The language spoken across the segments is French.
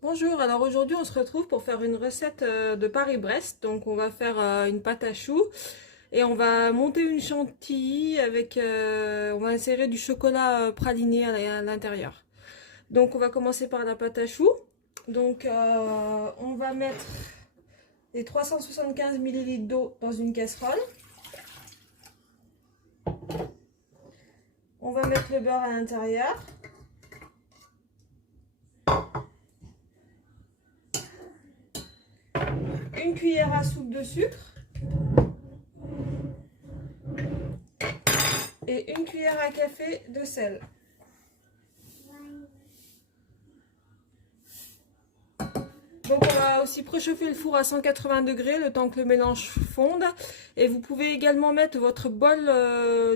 Bonjour, alors aujourd'hui on se retrouve pour faire une recette de Paris-Brest. Donc on va faire une pâte à choux et on va monter une chantilly avec, on va insérer du chocolat praliné à l'intérieur. Donc on va commencer par la pâte à choux. Donc on va mettre les 375 ml d'eau dans une casserole. On va mettre le beurre à l'intérieur. Une cuillère à soupe de sucre. Et une cuillère à café de sel. Donc on va aussi préchauffer le four à 180 degrés le temps que le mélange fonde. Et vous pouvez également mettre votre bol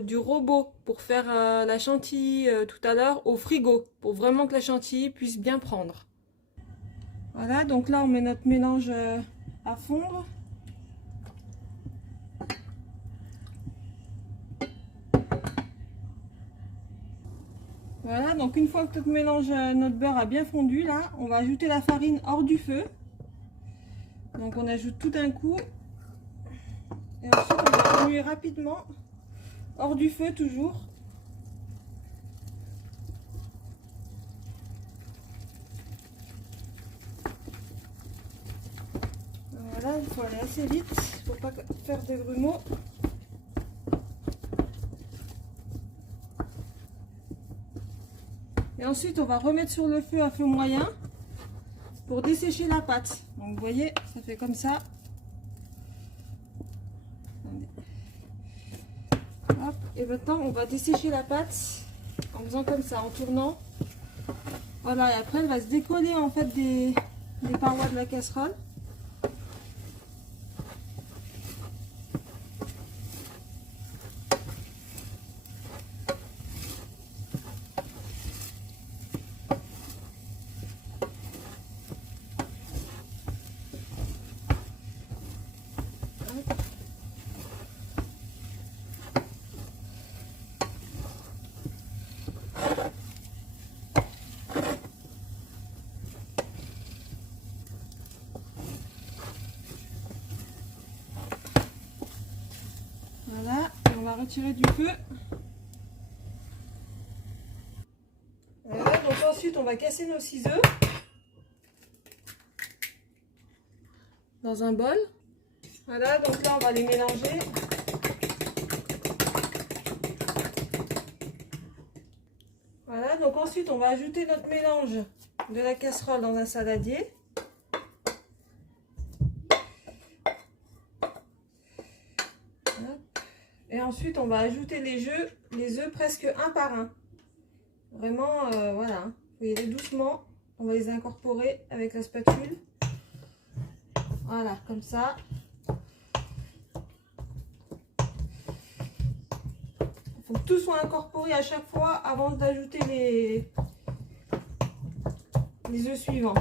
du robot pour faire la chantilly tout à l'heure au frigo. Pour vraiment que la chantilly puisse bien prendre. Voilà, donc là on met notre mélange à fondre. Voilà, donc une fois que notre mélange, notre beurre a bien fondu, là, on va ajouter la farine hors du feu. Donc on ajoute tout d'un coup. Et ensuite on va remuer rapidement, hors du feu toujours. Voilà, il faut aller assez vite pour pas faire de grumeaux. Et ensuite on va remettre sur le feu à feu moyen pour dessécher la pâte. Donc vous voyez, ça fait comme ça. Hop. Et maintenant on va dessécher la pâte en faisant comme ça, en tournant. Voilà, et après elle va se décoller en fait des parois de la casserole. Voilà, et on va retirer du feu. Voilà, donc ensuite on va casser nos 6 œufs dans un bol. Voilà, donc là on va les mélanger. Voilà, donc ensuite on va ajouter notre mélange de la casserole dans un saladier. Et ensuite on va ajouter les œufs presque un par un. Vraiment, voilà, faut y aller doucement. On va les incorporer avec la spatule. Voilà, comme ça. Il faut que tout soit incorporé à chaque fois avant d'ajouter les œufs suivants.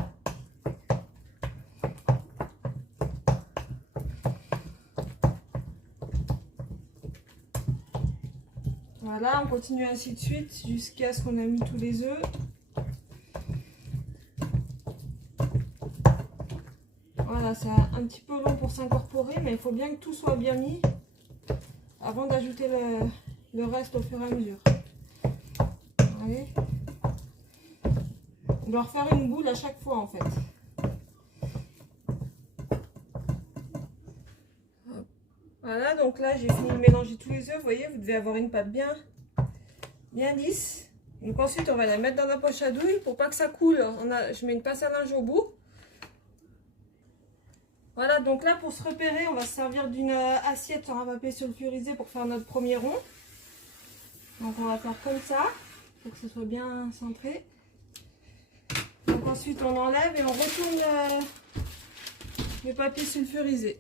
Voilà, on continue ainsi de suite jusqu'à ce qu'on a mis tous les œufs. Voilà, c'est un petit peu long pour s'incorporer, mais il faut bien que tout soit bien mis avant d'ajouter le reste au fur et à mesure. Allez. On doit refaire une boule à chaque fois en fait. Voilà, donc là j'ai fini de mélanger tous les œufs. Vous voyez, vous devez avoir une pâte bien lisse. Donc ensuite on va la mettre dans la poche à douille pour pas que ça coule. Je mets une pince à linge au bout. Voilà, donc là pour se repérer, on va se servir d'une assiette sur un papier sulfurisé pour faire notre premier rond. Donc on va faire comme ça pour que ce soit bien centré. Donc ensuite on enlève et on retourne le papier sulfurisé.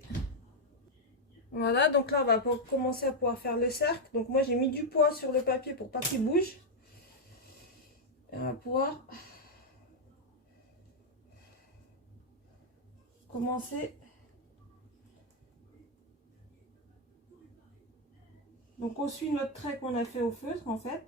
Voilà, donc là on va commencer à pouvoir faire le cercle. Donc moi j'ai mis du poids sur le papier pour pas qu'il bouge. Et on va pouvoir commencer. Donc on suit notre trait qu'on a fait au feutre en fait.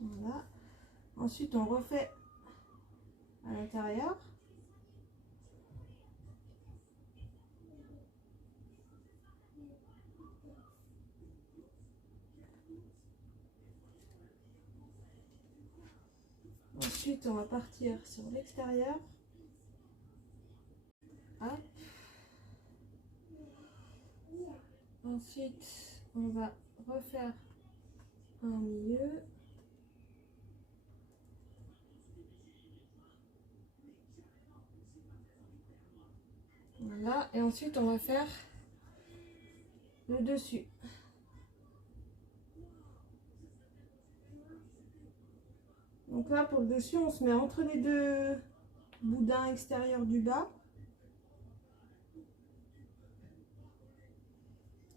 Voilà. Ensuite, on refait à l'intérieur. Ensuite, on va partir sur l'extérieur. Hop. Ensuite, on va refaire un milieu. Voilà. Et ensuite, on va faire le dessus. Donc là, pour le dessus, on se met entre les deux boudins extérieurs du bas.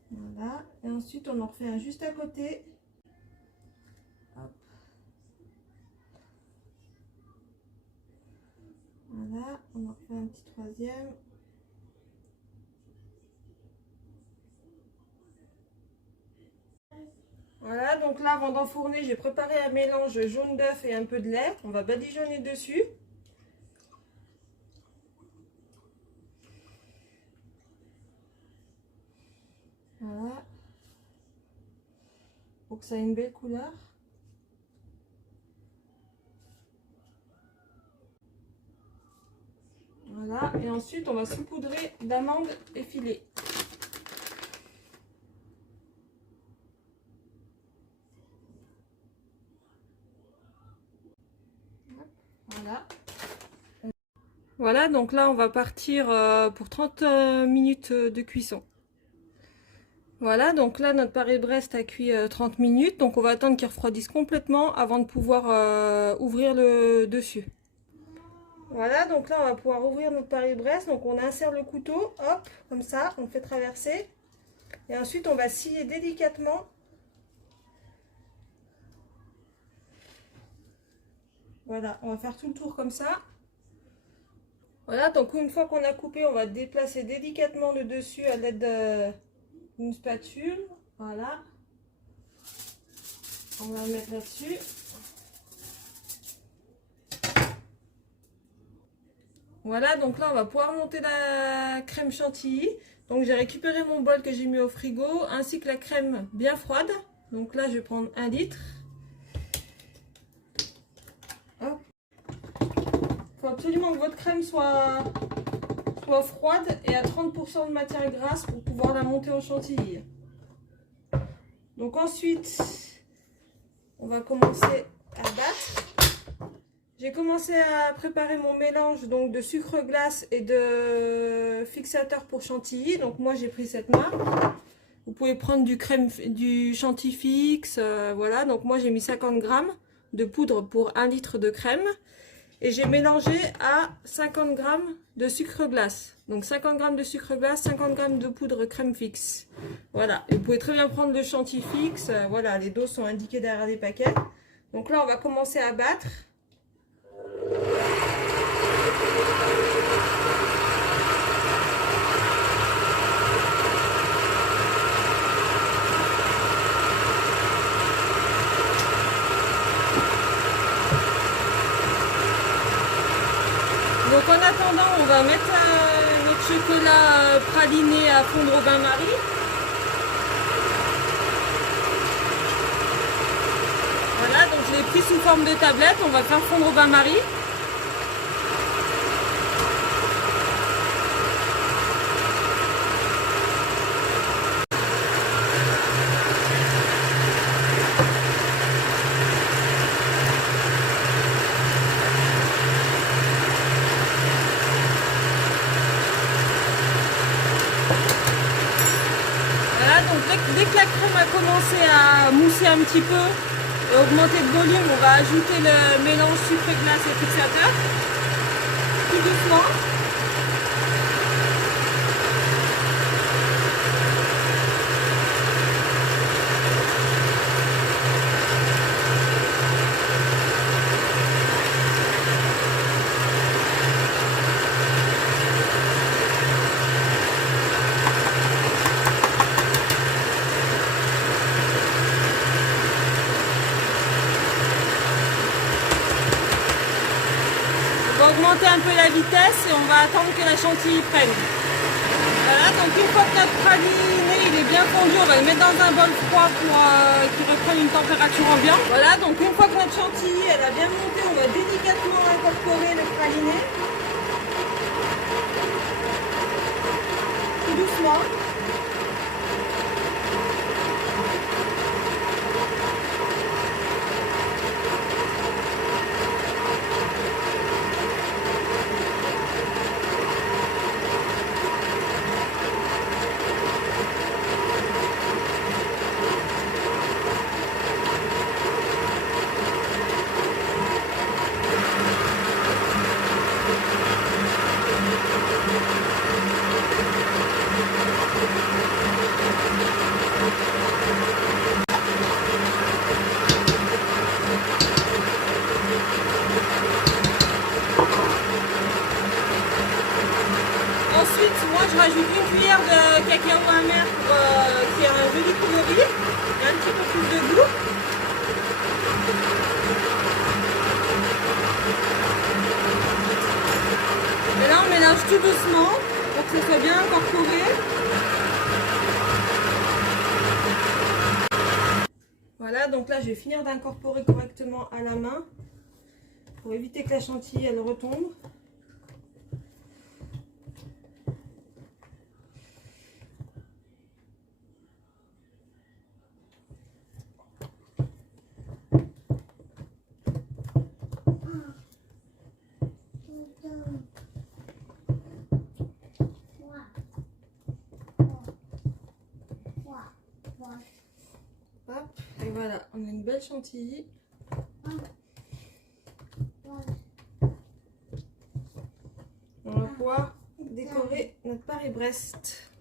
Voilà. Et ensuite, on en refait un juste à côté. Hop. Voilà. On en refait un petit troisième. Voilà, donc là, avant d'enfourner, j'ai préparé un mélange jaune d'œuf et un peu de lait. On va badigeonner dessus. Voilà. Pour que ça ait une belle couleur. Voilà, et ensuite, on va saupoudrer d'amandes effilées. Voilà. Voilà, donc là on va partir pour 30 minutes de cuisson. Voilà, donc là notre Paris-Brest a cuit 30 minutes, donc on va attendre qu'il refroidisse complètement avant de pouvoir ouvrir le dessus. Voilà, donc là on va pouvoir ouvrir notre Paris-Brest, donc on insère le couteau, hop, comme ça, on le fait traverser. Et ensuite on va scier délicatement. Voilà, on va faire tout le tour comme ça. Voilà, donc une fois qu'on a coupé, on va déplacer délicatement le dessus à l'aide d'une spatule. Voilà. On va le mettre là-dessus. Voilà, donc là, on va pouvoir monter la crème chantilly. Donc j'ai récupéré mon bol que j'ai mis au frigo, ainsi que la crème bien froide. Donc là, je vais prendre 1 litre. Hop. Il faut absolument que votre crème soit froide et à 30% de matière grasse pour pouvoir la monter au chantilly. Donc ensuite, on va commencer à battre. J'ai commencé à préparer mon mélange donc de sucre glace et de fixateur pour chantilly. Donc moi j'ai pris cette marque. Vous pouvez prendre du chantilly fixe. Voilà, donc moi j'ai mis 50 g de poudre pour 1 litre de crème. Et j'ai mélangé à 50 g de sucre glace. Donc 50 g de sucre glace, 50 g de poudre crème fixe. Voilà, et vous pouvez très bien prendre le chantilly fixe. Voilà, les doses sont indiquées derrière les paquets. Donc là, on va commencer à battre. Donc en attendant, on va mettre notre chocolat praliné à fondre au bain-marie. Voilà, donc je l'ai pris sous forme de tablette, on va faire fondre au bain-marie. Dès que la crème a commencé à mousser un petit peu et augmenter de volume, on va ajouter le mélange sucre glace et fixateur, tout doucement. augmenter un peu la vitesse et on va attendre que la chantilly prenne. Voilà, donc une fois que notre praliné il est bien fondu, on va le mettre dans un bol froid pour qu'il reprenne une température ambiante. Voilà, donc une fois que notre chantilly elle a bien monté, on va délicatement incorporer le praliné. Tout doucement. Ensuite, moi je rajoute une cuillère de cacao amer pour qu'il y ait un joli coloris et un petit peu plus de goût. Et là on mélange tout doucement pour que ce soit bien incorporé. Voilà, donc là je vais finir d'incorporer correctement à la main pour éviter que la chantilly elle retombe. Hop, et voilà, on a une belle chantilly. On va pouvoir décorer notre Paris-Brest.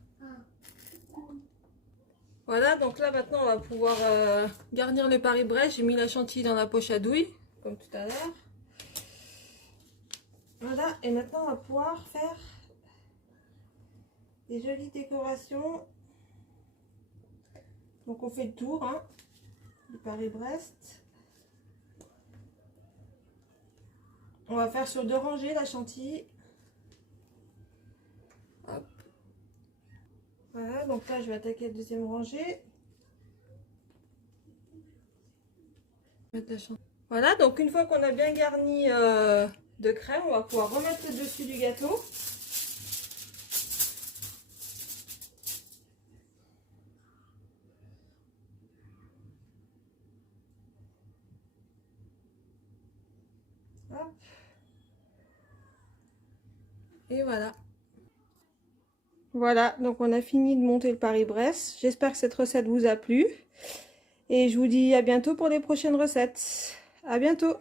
Voilà, donc là maintenant on va pouvoir garnir le Paris-Brest. J'ai mis la chantilly dans la poche à douille, comme tout à l'heure. Voilà, et maintenant on va pouvoir faire des jolies décorations. Donc on fait le tour hein, du Paris-Brest. On va faire sur 2 rangées la chantilly. Hop. Voilà, donc là je vais attaquer la deuxième rangée. Voilà, donc une fois qu'on a bien garni de crème, on va pouvoir remettre le dessus du gâteau. Hop. Et voilà. Voilà, donc on a fini de monter le Paris-Brest. J'espère que cette recette vous a plu. Et je vous dis à bientôt pour les prochaines recettes. À bientôt!